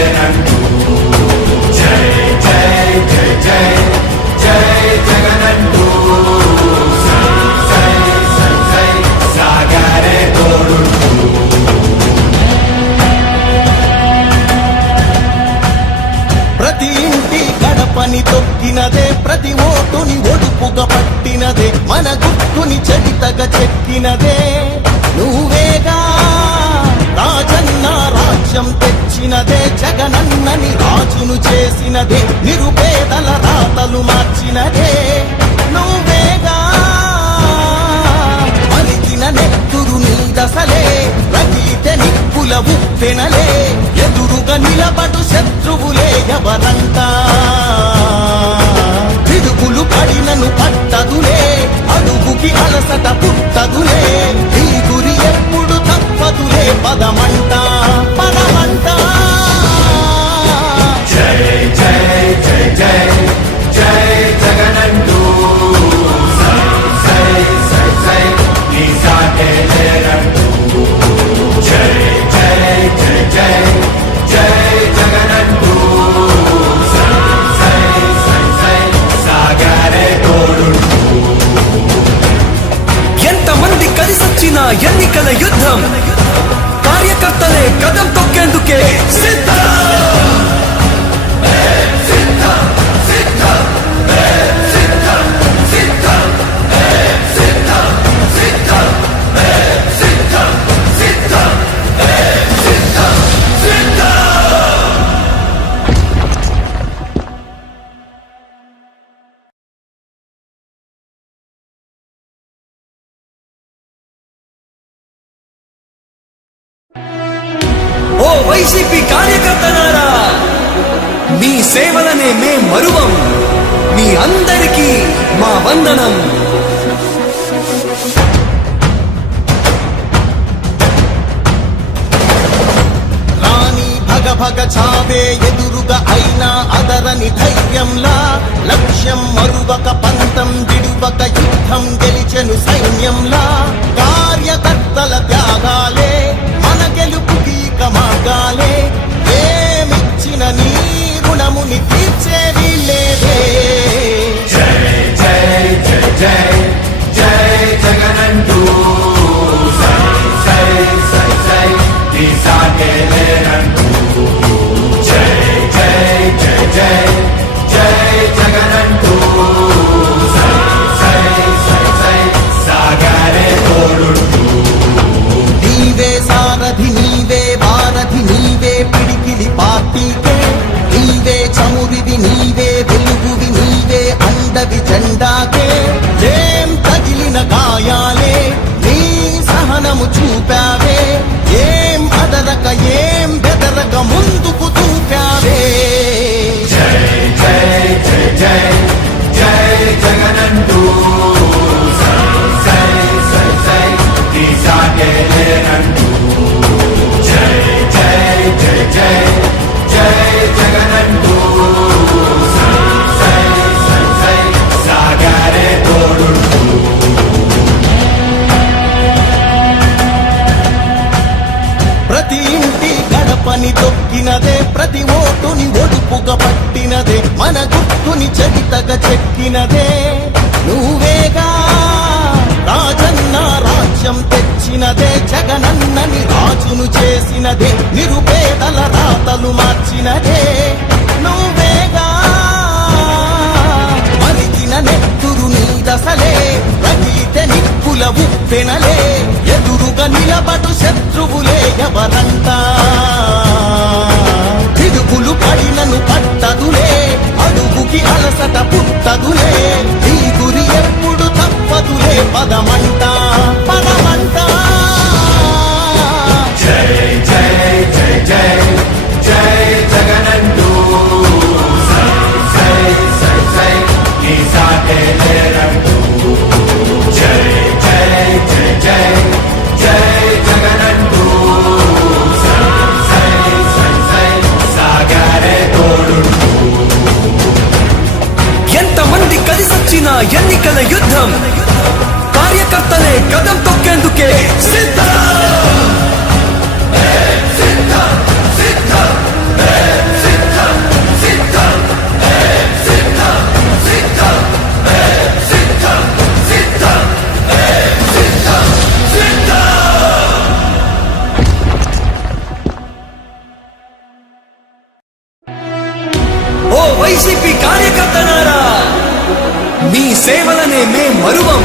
లేనంటూ జై జై జై జై జై జగనంటూ సై సై సై సై సాగరే తోడుంటూ ప్రతి ఇంటి గడపని తొక్కినదే, ప్రతి ఓటుని ఒడుపుగా పట్టినదే, మన గుర్తుని చరితగా చెక్కినదే నువ్వేగా. రాజన్న రాజ్యం తెచ్చినదే, జగనన్నని రాజును చేసినదే, నిరుపేదల రాతలు మార్చినదే నువ్వేగా. మరిచిన నెత్తురు నీ దశలే, రగిలితే నిప్పుల ఉప్పెనలే, ఎదురుగా నిలబడు శత్రువులే ఎవరంతా. పిడుగులు పడినను పట్టదులే, అడుగుకి అలసట పుట్టదులే, ఈ గురి ఎప్పుడు తప్పదులే, పదమంట పదమంట. జై జై జై జై జై జగనంటూ సై సై సై సై నీ సాటే లేనంటూ జై జై జై జై జై జగనంటూ సై సై సై సై సాగరే తోడుంటూ ఎంతమంది కలిసొచ్చిన ఎన్నికల యుద్ధం, కార్యకర్తలే కదం తొక్కేందుకే సిద్ధం. ఓ వైసీపీ కార్యకర్తలారా, మీ సేవలనే మే మరువం, మీ అందరికీ మా వందనం. రాణి భగ భగ చావే ఎదురుగా అయినా అదరని ధైర్యంలా, లక్ష్యం మరువక పంతం విడువక యుద్ధం గెలిచెను సైన్యంలా. కార్యకర్తల త్యాగాలే మన గెలుపుకి మార్గాలే, ఏమిచ్చిన నీ రుణముని తీర్చేది లేదే. జై జై జై జై జై జగనంటూ సై సై సై సై నీ సాటే లేనంటూ జై జై జై జై జై జగనంటూ సై సై సై సై సాగరే తోడుంటూ నీవే సారథి, నీవే వారధి, నీవే పిడికిలి పార్టీకే, నీవే చమురివి, నీవే వెలుగువి, నీవే అండవి జెండాకే. ఏం తగిలిన గాయాలే నీ సహనము చూపావే, ఏం అదరక ఏం బెదరక ముందుకు చూపావే. జై జై జై జై జై జగనంటూ సై సై సై సై నీ సాటే లేనంటూ జై జై జై జై జై జగనంటూ సై సై సై సై సాగరే తోడుంటూ ప్రతి ఇంటి గడపని తొక్కినదే, ప్రతి ఓటుని ఒడుపుగా పట్టినదే, మన గుర్తుని చరితగా చెక్కినదే నువ్వేగా. రాజన్న రాజ్యం తెచ్చినదే, జగనన్నని రాజును చేసినదే, నిరుపేదల రాతలు మార్చినదే నువ్వేగా. మరిచిన నెత్తురు నీ దశలే, రగిలితే నిప్పుల ఉప్పెనలే, ఎదురుగా నిలబడు శత్రువులే ఎవరంతా. పిడుగులు పడినను పట్టదులే, అడుగుకి అలసట పుట్టదులే, ఈ గురి ఎప్పుడు తప్పదులే, పదమంట పదమంట. జై జై జై జై జై జగనంటూ సై సై సై సై నీ సాటే లేనంటూ జై జై జై జై జై జగనంటూ సై సై సై సై సాగరే తోడుంటూ ఎంతమంది కలిసొచ్చిన ఎన్నికల యుద్ధం, కార్యకర్తలే కదం తొక్కేందుకే సిద్ధం. సిద్ధం సిద్ధం సేవలనే మే మరువం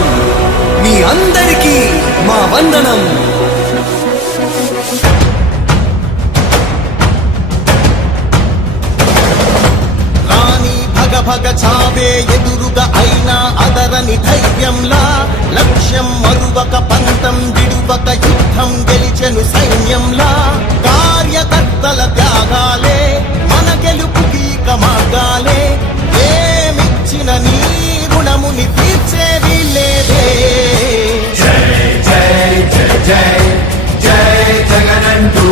మీ అందరికీ మా వందనం రాణి భగ భగ చావే ఎదురుగా అయినా అదరని ధైర్యంలా లక్ష్యం మరువక పంతం విడువక యుద్ధం గెలిచెను సైన్యంలా కార్యకర్తల త్యాగాలే మన గెలుపుకి ఇక మార్గాలే ఏమిచ్చిన నీ రుణముని తీర్చేది లేదే జై జై జై జై జై జగనంటూ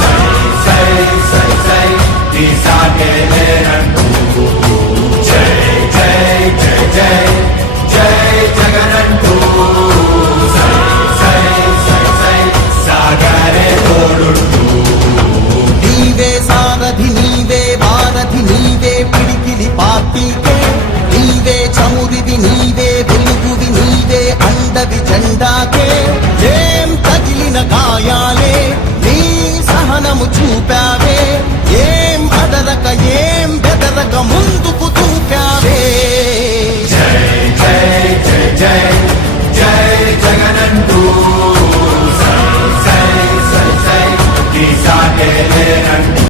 సై సై సై సై నీ సాటే లేరంటూ జై జై జై జై జై జగనంటూ సై సై సై సై సాగరే తోడుంటూ నీవే సారథి నీవే వారధి నీవే పిడికిలి పార్టీకే నీవే చమురివి నీవే వెలుగువి నీవే అండవి జెండాకే ఏం తగిలిన గాయాలే నీ సహనము చూపావే